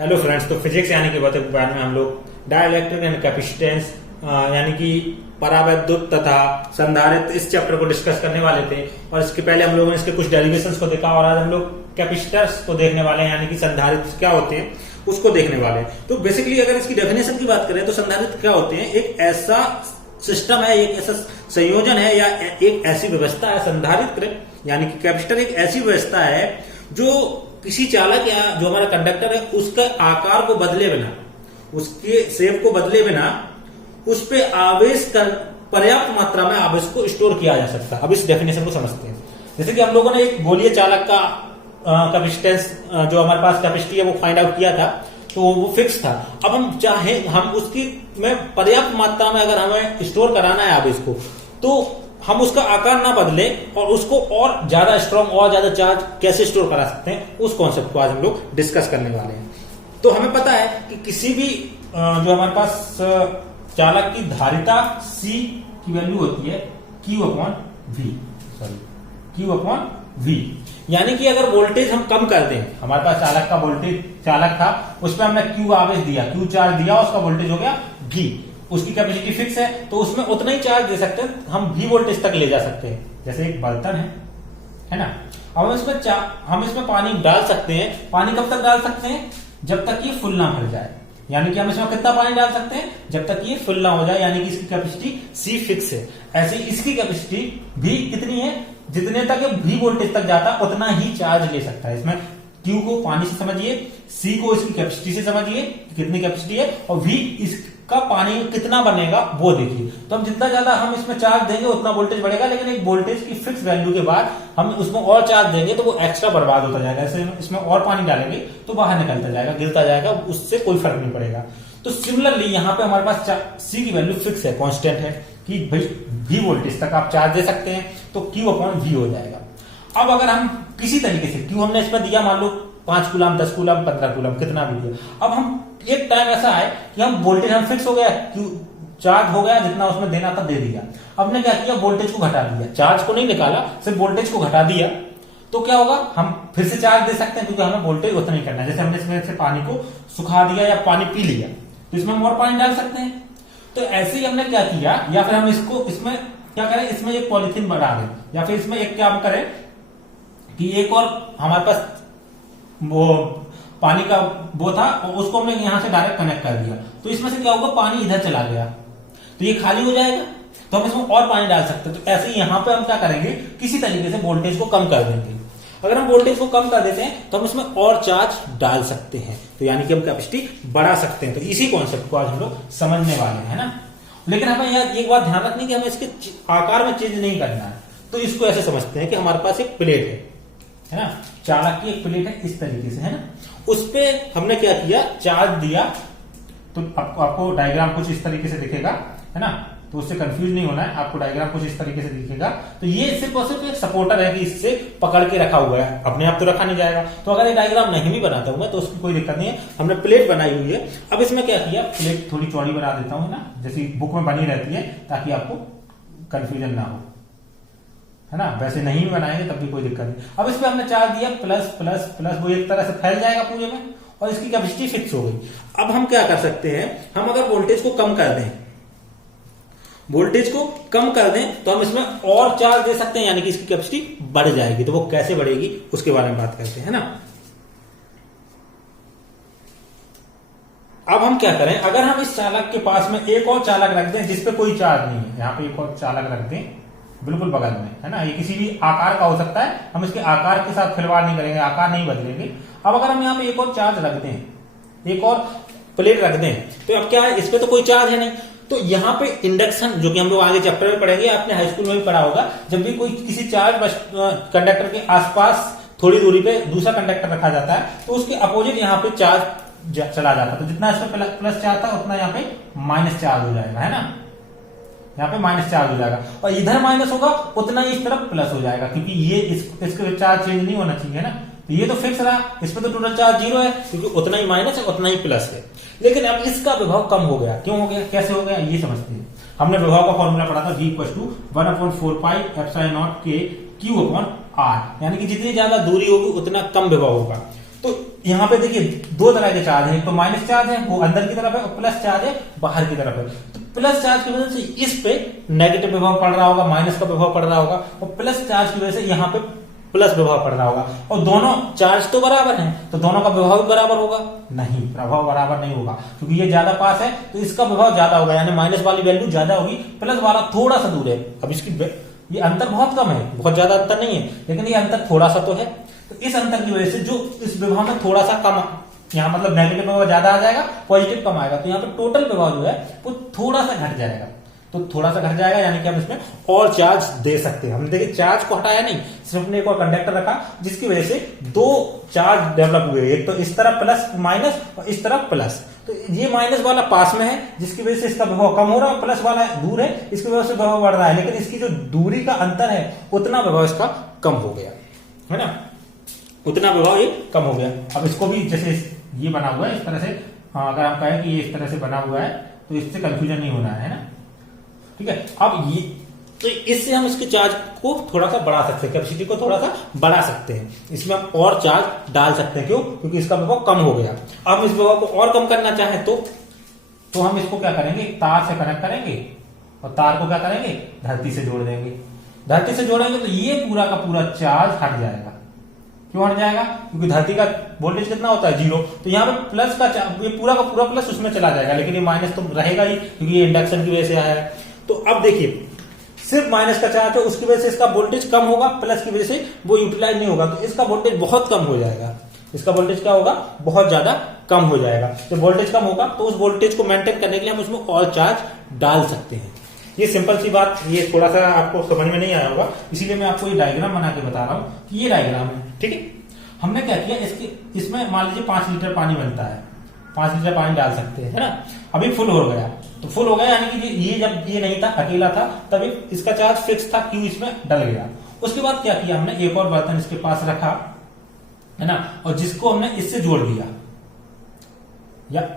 Hello friends, तो physics यानी कि भौतिक विज्ञान में हम लोग डाइलेक्ट्रिक एंड कैपेसिटेंस यानी कि परावैद्युत तथा संधारित्र इस चैप्टर को डिस्कस करने वाले थे। और इसके पहले हम लोगों ने इसके कुछ डेरिवेशंस को देखा और आज हम लोग कैपेसिटर्स को देखने वाले हैं, यानी कि संधारित्र क्या होते हैं उसको देखने वाले हैं। तो बेसिकली अगर इसकी डेफिनेशन की बात करें तो संधारित्र क्या होते हैं? एक ऐसा सिस्टम है, एक ऐसा संयोजन है या एक ऐसी व्यवस्था है। संधारित्र यानी कि कैपेसिटर एक ऐसी व्यवस्था है जो किसी चालक या जो हमारा कंडक्टर है उसके आकार को बदले बिना, उसके शेप को बदले बिना उस पे आवेश का पर्याप्त मात्रा में आवेश को स्टोर किया जा सकता है। अब इस डेफिनेशन को समझते हैं। जैसे कि हम लोगों ने एक गोलीय चालक का कैपेसिटेंस जो हमारे पास कैपेसिटी है वो फाइंड आउट किया था, तो वो फिक्स था। अब हम चाहे हम उसकी में पर्याप्त मात्रा में अगर हमें स्टोर कराना है आवेश को, तो हम उसका आकार ना बदले और उसको और ज्यादा स्ट्रॉन्ग और ज्यादा चार्ज कैसे स्टोर करा सकते हैं, उस कॉन्सेप्ट को आज हम लोग डिस्कस करने वाले हैं। तो हमें पता है कि किसी भी जो हमारे पास चालक की धारिता C की वैल्यू होती है Q/V, यानी कि अगर वोल्टेज हम कम कर दें, हमारे पास चालक का वोल्टेज चालक था, उस पर हमने Q आवेश दिया, Q चार्ज दिया, उसका वोल्टेज हो गया V, उसकी कैपेसिटी फिक्स है तो उसमें उतना ही चार्ज दे सकते हैं, हम V वोल्टेज तक ले जा सकते हैं। जैसे एक बर्तन है ना, अब हम इसमें पानी डाल सकते हैं। पानी कब तक डाल सकते हैं? जब तक ये फुल ना भर जाए। यानी कि हम इसमें कितना पानी डाल सकते हैं? जब तक ये फुल ना हो जाए, यानी कि इसकी कैपेसिटी C फिक्स है। ऐसे इसकी कैपेसिटी भी कितनी है? जितने तक V वोल्टेज तक जाता उतना ही चार्ज ले सकता है। इसमें Q को पानी से समझिए, C को इसकी कैपेसिटी से समझिए कितनी कैपेसिटी है, और V इसका पानी कितना बनेगा वो देखिए। तो हम जितना ज्यादा हम इसमें चार्ज देंगे उतना वोल्टेज बढ़ेगा, लेकिन एक वोल्टेज की फिक्स वैल्यू के बाद हम उसमें और चार्ज देंगे तो वो एक्स्ट्रा बर्बाद होता जाएगा। ऐसे इसमें और पानी डालेंगे तो बाहर निकलता जाएगा, गिरता जाएगा, उससे कोई फर्क नहीं पड़ेगा। तो सिमिलरली यहाँ पे हमारे पास C की वैल्यू फिक्स है, कॉन्स्टेंट है कि भाई V वोल्टेज तक आप चार्ज दे सकते हैं, तो Q/V हो जाएगा। अब अगर हम किसी तरीके से Q हमने इसमें दिया, मान लो 5 कूलम, 10 कूलम, 15 कूलम, कितना भी दिया। अब हम एक टाइम ऐसा है कि हम वोल्टेज हम फिक्स हो गया, Q चार्ज हो गया, जितना उसमें देना था दे दिया। अब ने क्या किया? वोल्टेज को घटा दिया, चार्ज को नहीं निकाला, सिर्फ वोल्टेज को घटा दिया। तो क्या होगा? हम फिर से चार्ज दे सकते हैं क्योंकि हमें वोल्टेज उतना ही करना है। जैसे हमने इसमें से पानी को सुखा दिया या पानी पी लिया, तो इसमें हम और पानी डाल सकते हैं। तो ऐसे ही हमने क्या किया, या फिर हम इसमें क्या करें, इसमें एक पॉलिथीन बढ़ा दें, या फिर इसमें एक क्या हम करें कि एक और हमारे पास वो पानी का वो था, और उसको हमने यहां से डायरेक्ट कनेक्ट कर दिया। तो इसमें से क्या होगा? पानी इधर चला गया तो ये खाली हो जाएगा, तो हम इसमें और पानी डाल सकते हैं। तो ऐसे ही यहां पे हम क्या करेंगे, किसी तरीके से वोल्टेज को कम कर देंगे। अगर हम वोल्टेज को कम कर देते हैं तो हम इसमें और चार्ज डाल सकते हैं, तो यानी कि हम कैपेसिटी बढ़ा सकते हैं। तो इसी कॉन्सेप्ट को आज हम लोग समझने वाले हैं ना। लेकिन हमें यह एक बात ध्यान रखनी कि हमें इसके आकार में चेंज नहीं करना है। तो इसको ऐसे समझते हैं कि हमारे पास एक प्लेट है ना, चालक की एक प्लेट है इस तरीके से, है ना। उस पे हमने क्या किया? चार्ज दिया। तो आपको डायग्राम कुछ इस तरीके से दिखेगा, है ना, तो उससे कंफ्यूज नहीं होना है। आपको डायग्राम कुछ इस तरीके से दिखेगा। तो ये सिर्फ और सिर्फ एक सपोर्टर है कि इससे पकड़ के रखा हुआ है, अपने आप तो रखा नहीं जाएगा। तो अगर ये डायग्राम नहीं भी बनाता हूं मैं तो उसकी कोई दिक्कत नहीं है, हमने प्लेट बनाई हुई है। अब इसमें क्या किया? प्लेट थोड़ी चौड़ी बना देता हूं ना, जैसी बुक में बनी रहती है, ताकि आपको कंफ्यूजन ना हो, है ना। वैसे नहीं भी बनाएंगे तब भी कोई दिक्कत नहीं। अब इस पे हमने चार्ज दिया, प्लस प्लस प्लस, वो एक तरह से फैल जाएगा पूरे में, और इसकी कैपेसिटी फिक्स हो गई। अब हम क्या कर सकते हैं, हम अगर वोल्टेज को कम कर दें, तो हम इसमें और चार्ज दे सकते हैं, यानी कि इसकी कैपेसिटी बढ़ जाएगी। तो वो कैसे बढ़ेगी उसके बारे में बात करते हैं ना। अब हम क्या करें, अगर हम इस चालक के पास में एक और चालक रख दें जिसपे कोई चार्ज नहीं है, यहाँ पे एक और चालक रख दें बिल्कुल बगल में, है ना। ये किसी भी आकार का हो सकता है, हम इसके आकार के साथ खिलवाड़ नहीं करेंगे, आकार नहीं बदलेंगे। अब अगर हम यहाँ पे एक और चार्ज रख दें, एक और प्लेट रख दें, तो अब क्या है, इस पे तो कोई चार्ज है नहीं। तो यहाँ पे इंडक्शन, जो कि हम लोग आगे चैप्टर में पढ़ेंगे, आपने हाई स्कूल में भी पढ़ा होगा, जब भी कोई किसी चार्ज कंडक्टर के आसपास थोड़ी दूरी पे दूसरा कंडक्टर रखा जाता है, तो उसके अपोजिट यहाँ पे चार्ज चला जाता है। तो जितना इसमें प्लस चार्ज था उतना यहाँ पे माइनस चार्ज हो जाएगा, है ना। यहाँ पे माइनस चार्ज हो जाएगा, और इधर माइनस होगा उतना ही इस तरफ प्लस हो जाएगा, क्योंकि ये इसके चार्ज चेंज नहीं होना चाहिए, है ना। तो ये तो फिक्स रहा, इस पे तो टोटल चार्ज 0 है, क्योंकि उतना ही माइनस है उतना ही प्लस है। लेकिन अब इसका विभव कम हो गया, क्यों हो गया, कैसे हो गया, ये समझते हैं। हमने विभव का फॉर्मूला पढ़ा था, V = 1/4πε0 K Q/R, यानी कि जितनी ज्यादा दूरी होगी उतना कम विभव होगा। तो यहाँ पे देखिए दो तरह के चार्ज है, एक तो माइनस चार्ज है वो अंदर की तरफ है, और प्लस चार्ज है बाहर की तरफ है। तो प्लस चार्ज की वजह से इस पे नेगेटिव विभव पड़ रहा होगा, माइनस का विभव पड़ रहा होगा, और प्लस चार्ज की वजह से यहाँ पे प्लस विभव पड़ रहा होगा, और दोनों चार्ज तो बराबर हैं, तो दोनों का विभव बराबर होगा? नहीं, प्रभाव बराबर नहीं होगा, क्योंकि ये ज्यादा पास है तो इसका विभव ज्यादा होगा, यानी माइनस वाली वैल्यू ज्यादा होगी, प्लस वाला थोड़ा सा दूर है। अब इसकी ये अंतर बहुत कम है, बहुत ज्यादा अंतर नहीं है, लेकिन ये अंतर थोड़ा सा तो है। तो इस अंतर की वजह से जो इस विभव में थोड़ा सा कम, यहाँ मतलब नेगेटिव विभव ज्यादा आ जाएगा, पॉजिटिव कम आएगा, तो यहाँ पे टोटल विभव जो है वो थोड़ा सा घट जाएगा। तो थोड़ा सा घट जाएगा, यानी कि हम इसमें और चार्ज दे सकते हैं। हम देखिए चार्ज को हटाया नहीं, सिर्फ हमने एक और कंडक्टर रखा, जिसकी वजह से दो चार्ज डेवलप हुए, एक तो इस तरफ प्लस माइनस और इस तरफ प्लस। तो ये माइनस वाला पास में है, जिसकी वजह से इसका विभव कम हो रहा है, प्लस वाला दूर है, इसकी वजह से विभव बढ़ रहा है, लेकिन इसकी जो दूरी का अंतर है उतना विभव इसका कम हो गया है ना, उतना विभव ये कम हो गया। अब इसको भी जैसे ये बना हुआ है इस तरह से, अगर हम कहें कि ये इस तरह से बना हुआ है तो इससे कंफ्यूजन नहीं होना है ना, ठीक है। अब ये तो इससे हम इसके चार्ज को थोड़ा सा बढ़ा सकते हैं, कैपेसिटी को थोड़ा सा बढ़ा सकते हैं, इसमें हम और चार्ज डाल सकते हैं। क्यों? क्योंकि इसका विभव कम हो गया। अब इस विभव को और कम करना चाहें तो हम इसको क्या करेंगे, तार से कनेक्ट करेंगे, और तार को क्या करेंगे, धरती से जोड़ देंगे। धरती से जोड़ेंगे तो ये पूरा का पूरा चार्ज हट जाएगा। क्यों हट जाएगा? क्योंकि धरती का वोल्टेज कितना होता है, 0। तो यहाँ पे प्लस का ये पूरा का पूरा प्लस उसमें चला जाएगा, लेकिन ये माइनस तो रहेगा ही, क्योंकि ये इंडक्शन की वजह से आया है। तो अब देखिए सिर्फ माइनस का चार्ज है, उसकी वजह से इसका वोल्टेज कम होगा, प्लस की वजह से वो यूटिलाइज नहीं होगा, तो इसका वोल्टेज बहुत कम हो जाएगा। इसका वोल्टेज क्या होगा, बहुत ज्यादा कम हो जाएगा। जब वोल्टेज कम होगा तो उस वोल्टेज को मेंटेन करने के लिए हम उसमें और चार्ज डाल सकते हैं। ये सिंपल सी बात, ये थोड़ा सा आपको समझ में नहीं आया होगा, इसीलिए मैं आपको ये डायग्राम बना के बता रहा हूं कि ये डायग्राम है, ठीक है। हमने क्या किया, इसमें मान लीजिए 5 लीटर पानी बनता है, 5 लीटर पानी डाल सकते हैं, है ना। अभी फुल हो गया, तो फुल हो गया यानी कि ये जब ये नहीं था, अकेला था, तब इसका चार्ज फिक्स था, क्यू इसमें डल गया। उसके बाद क्या किया हमने, एक और बर्तन इसके पास रखा, है ना, और जिसको हमने इससे जोड़ दिया, या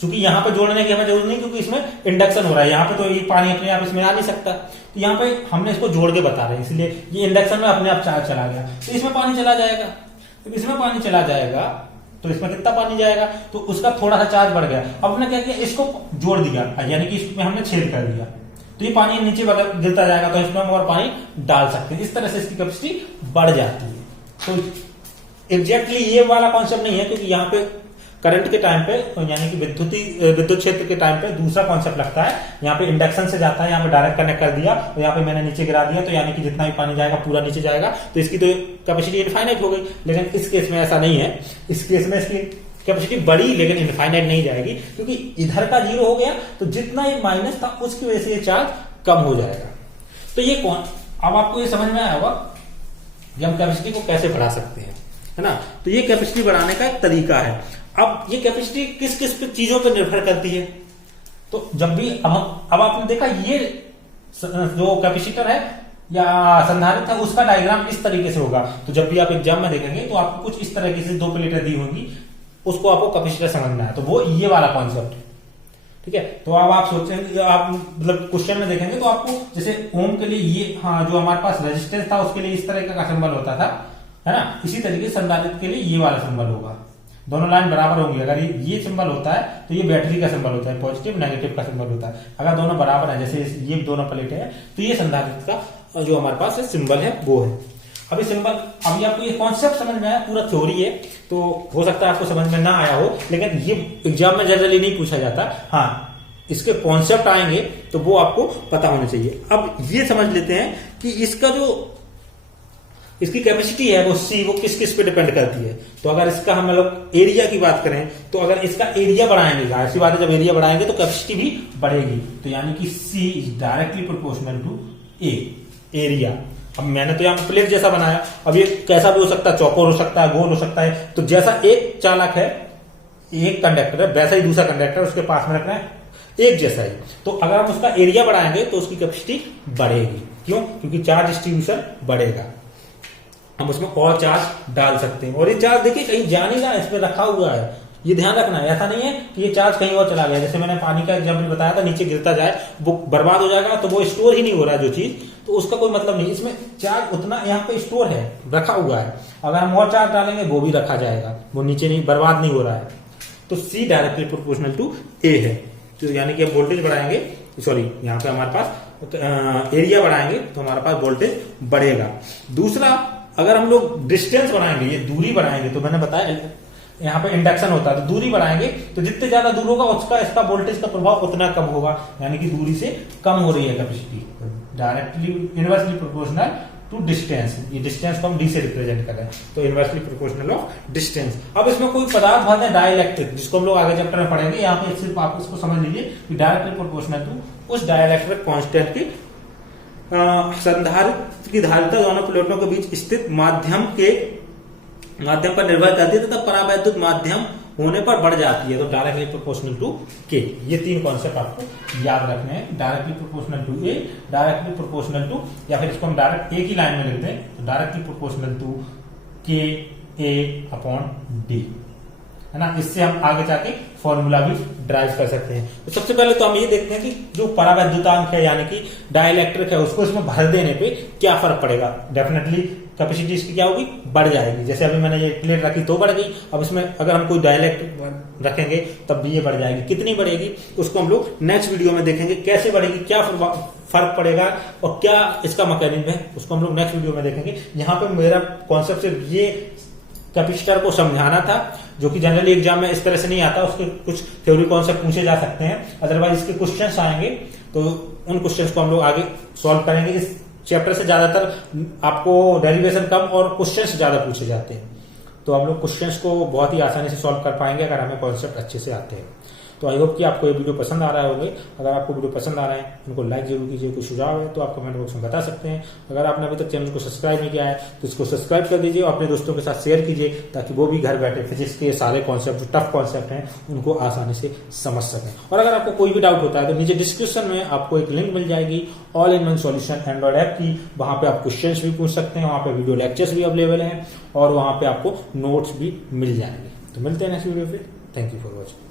चूंकि यहां पे जोड़ने की हमें जरूरत नहीं, क्योंकि इसमें इंडक्शन हो रहा है, यहाँ पे तो ये पानी अपने आप इसमें आ नहीं सकता, तो यहाँ पे हमने इसको जोड़ के बता रहे हैं, इसलिए ये इंडक्शन में अपने आप चार्ज चला गया, तो इसमें पानी चला जाएगा। तो इसमें पानी चला जाएगा तो इसमें कितना पानी जाएगा, तो उसका थोड़ा सा चार्ज बढ़ गया। अब हमने क्या किया, इसको जोड़ दिया, यानी कि इसमें हमने छेद कर दिया, तो ये पानी नीचे गिरता जाएगा, तो इसमें हम और पानी डाल सकते हैं। इस तरह से इसकी कैपेसिटी बढ़ जाती है। तो एग्जैक्टली ये वाला कॉन्सेप्ट नहीं है, क्योंकि यहाँ पे करंट के टाइम पे, यानी कि विद्युत क्षेत्र के टाइम पे दूसरा कॉन्सेप्ट लगता है। यहाँ पे इंडक्शन से जाता है, यहाँ पे डायरेक्ट कनेक्ट कर दिया, और यहाँ पे मैंने नीचे गिरा दिया, तो यानी कि जितना भी पानी जाएगा पूरा नीचे जाएगा, तो इसकी तो कैपेसिटी इनफाइनाइट हो गई। लेकिन इस केस में ऐसा नहीं है, इस केस में इसकी कैपेसिटी बढ़ी लेकिन इनफाइनाइट नहीं जाएगी, क्योंकि इधर का 0 हो गया, तो जितना ये माइनस था उसकी वजह से ये चार्ज कम हो जाएगा। तो ये अब आपको ये समझ में आया होगा कि हम कैपेसिटी को कैसे बढ़ा सकते हैं, है ना। तो ये कैपेसिटी बढ़ाने का एक तरीका है। अब ये कैपेसिटी किस किस चीजों पर निर्भर करती है, तो जब भी अब आपने देखा ये जो कैपेसिटर है या संधारित्र है, उसका डायग्राम इस तरीके से होगा। तो जब भी आप एग्जाम में देखेंगे तो आपको कुछ इस तरीके से 2 प्लेटें दी होंगी, उसको आपको कैपेसिटर समझना है, तो वो ये वाला कॉन्सेप्ट है, ठीक है। तो अब आप सोचेंगे, आप मतलब क्वेश्चन में देखेंगे तो आपको जैसे ओम के लिए ये, हाँ, जो हमारे पास रेजिस्टेंस था उसके लिए इस तरह का सिंबल होता था, है ना। इसी तरीके से संधारित्र के लिए ये वाला सिंबल होगा, दोनों लाइन बराबर होंगी। अगर ये सिंबल होता है तो ये बैटरी का सिंबल होता है, पॉजिटिव नेगेटिव का सिंबल होता है। अगर दोनों बराबर है, जैसे ये दोनों प्लेटें हैं, तो ये संधारित्र का जो हमारे पास सिंबल है वो है। अभी सिंबल, अभी आपको ये कॉन्सेप्ट समझ में आया, पूरा थ्योरी है, तो हो सकता है आपको समझ में ना आया हो, लेकिन ये एग्जाम में जनरली नहीं पूछा जाता। हाँ, इसके कॉन्सेप्ट आएंगे तो वो आपको पता होना चाहिए। अब ये समझ लेते हैं कि इसका जो इसकी कैपेसिटी है वो C, वो किस किस पे डिपेंड करती है। तो अगर इसका हम लोग एरिया की बात करें, तो अगर इसका एरिया बढ़ाएंगे, ऐसी बात है, जब एरिया बढ़ाएंगे तो कैपेसिटी भी बढ़ेगी। तो यानी कि C is directly proportional to A, area. अब मैंने तो यहाँ प्लेट जैसा बनाया, अब ये कैसा भी हो सकता है, चौकोर हो सकता है, गोल हो सकता है। तो जैसा एक चालक है, एक कंडक्टर है, वैसा ही दूसरा कंडक्टर उसके पास में रखना है, एक जैसा ही। तो अगर हम उसका एरिया बढ़ाएंगे तो उसकी कैपेसिटी बढ़ेगी। क्यों? क्योंकि चार्ज डिस्ट्रीब्यूशन बढ़ेगा, हम उसमें और चार्ज डाल सकते हैं। और ये चार्ज देखिए कहीं जा नहीं रहा है, इसमें रखा हुआ है, ये ध्यान रखना है, ऐसा नहीं है कि ये चार्ज कहीं और चला गया। जैसे मैंने पानी का एग्जाम्पल बताया था, नीचे गिरता जाए वो बर्बाद हो जाएगा, तो वो स्टोर ही नहीं हो रहा है जो चीज, तो उसका कोई मतलब नहीं। इसमें चार्ज उतना यहाँ पे स्टोर है, रखा हुआ है, अगर हम और चार्ज डालेंगे वो भी रखा जाएगा, वो नीचे नहीं बर्बाद नहीं हो रहा है। तो सी डायरेक्टली प्रोपोर्शनल टू ए है। तो यानी कि हम वोल्टेज बढ़ाएंगे, सॉरी यहाँ पे हमारे पास एरिया बढ़ाएंगे तो हमारे पास वोल्टेज बढ़ेगा। दूसरा, अगर हम लोग डिस्टेंस बढ़ाएंगे, ये दूरी बढ़ाएंगे, तो मैंने बताया यहाँ पे इंडक्शन होता है, तो दूरी बढ़ाएंगे तो जितने ज्यादा दूर होगा उसका इसका वोल्टेज का प्रभाव उतना कम होगा, यानी कि दूरी से कम हो रही है capacity. Directly inversely proportional to distance, ये डिस्टेंस को हम डी से रिप्रेजेंट कर रहे हैं, तो इनवर्सली प्रोपोर्शनल ऑफ डिस्टेंस। अब इसमें कोई पदार्थ भाग है डाइलेक्ट्रिक, जिसको हम लोग आगे चैप्टर में पढ़ेंगे। यहाँ पे सिर्फ आप इसको समझ लीजिए कि डायरेक्टली प्रोपोर्शनल टू उस डाइलेक्ट्रिक कांस्टेंट की संधारित्र की धारिता दोनों प्लेटों के बीच स्थित माध्यम पर निर्भर करती है तथा परावैद्युत माध्यम होने पर बढ़ जाती है। तो डायरेक्टली प्रोपोर्शनल टू के, ये तीन कॉन्सेप्ट आपको याद रखने हैं। Directly proportional to A, directly proportional to, या फिर इसको हम डायरेक्ट एक ही लाइन में लिखते हैं, तो डायरेक्टली प्रोपोर्शनल टू के ए अपॉन डी, है ना। इससे हम आगे जाके फॉर्मूला भी ड्राइव कर सकते हैं। तो सबसे पहले तो हम ये देखते हैं कि जो परावैद्युतांक है यानी कि डाइलेक्ट्रिक है, उसको इसमें भर देने पे क्या फर्क पड़ेगा। डेफिनेटली कैपेसिटी इसकी क्या होगी, बढ़ जाएगी। जैसे अभी मैंने ये प्लेट रखी तो बढ़ गई, अब इसमें अगर हम कोई डाइलेक्ट्रिक रखेंगे तब भी ये बढ़ जाएगी। कितनी बढ़ेगी उसको हम लोग नेक्स्ट वीडियो में देखेंगे, कैसे बढ़ेगी, क्या फर्क पड़ेगा और क्या इसका मैकेनिज्म है, उसको हम लोग नेक्स्ट वीडियो में देखेंगे। यहाँ पे मेरा कॉन्सेप्ट सिर्फ ये कैपेसिटर को समझाना था, जो कि जनरली एग्जाम में इस तरह से नहीं आता, उसके कुछ थ्योरी कॉन्सेप्ट पूछे जा सकते हैं, अदरवाइज इसके क्वेश्चंस आएंगे तो उन क्वेश्चंस को हम लोग आगे सॉल्व करेंगे। इस चैप्टर से ज्यादातर आपको डेरिवेशन कम और क्वेश्चंस ज्यादा पूछे जाते हैं, तो हम लोग क्वेश्चंस को बहुत ही आसानी से सॉल्व कर पाएंगे अगर हमें कॉन्सेप्ट अच्छे से आते हैं। तो आई होप कि आपको ये वीडियो पसंद आ रहा होंगे। अगर आपको वीडियो पसंद आ रहा है उनको लाइक जरूर कीजिए, कोई सुझाव है तो आप कमेंट बॉक्स में बता सकते हैं। अगर आपने अभी तक चैनल को सब्सक्राइब नहीं किया है तो इसको सब्सक्राइब कर दीजिए और अपने दोस्तों के साथ शेयर कीजिए, ताकि वो भी घर बैठे फिजिक्स के सारे कॉन्सेप्ट, जो टफ कॉन्सेप्ट हैं, उनको आसानी से समझ सकें। और अगर आपको कोई भी डाउट होता है तो नीचे डिस्क्रिप्शन में आपको एक लिंक मिल जाएगी all in one solution Android app की, वहां पे आप क्वेश्चंस भी पूछ सकते हैं, वहां पे वीडियो लेक्चर्स भी अवेलेबल हैं और वहां पे आपको नोट्स भी मिल जाएंगे। तो मिलते हैं नेक्स्ट वीडियो पे। Thank you for watching.